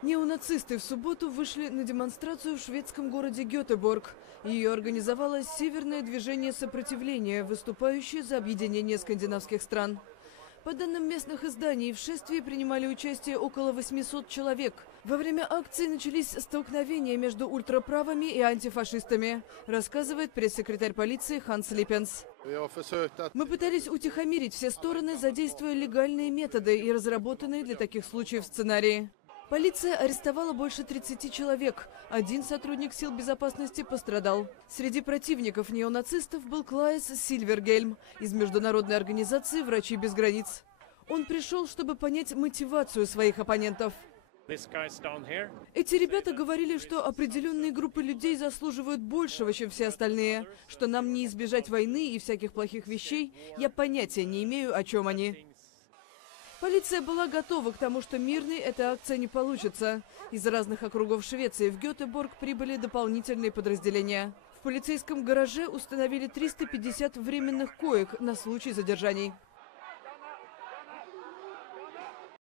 Неонацисты в субботу вышли на демонстрацию в шведском городе Гетеборг. Ее организовало Северное движение сопротивления, выступающее за объединение скандинавских стран. По данным местных изданий, в шествии принимали участие около 800 человек. Во время акции начались столкновения между ультраправыми и антифашистами, рассказывает пресс-секретарь полиции Ханс Липпенс. Мы пытались утихомирить все стороны, задействуя легальные методы и разработанные для таких случаев сценарии. Полиция арестовала больше 30 человек. Один сотрудник сил безопасности пострадал. Среди противников неонацистов был Клаес Сильвергельм из международной организации «Врачи без границ». Он пришел, чтобы понять мотивацию своих оппонентов. Эти ребята говорили, что определенные группы людей заслуживают большего, чем все остальные, что нам не избежать войны и всяких плохих вещей. Я понятия не имею, о чем они. Полиция была готова к тому, что мирной эта акция не получится. Из разных округов Швеции в Гетеборг прибыли дополнительные подразделения. В полицейском гараже установили 350 временных коек на случай задержаний.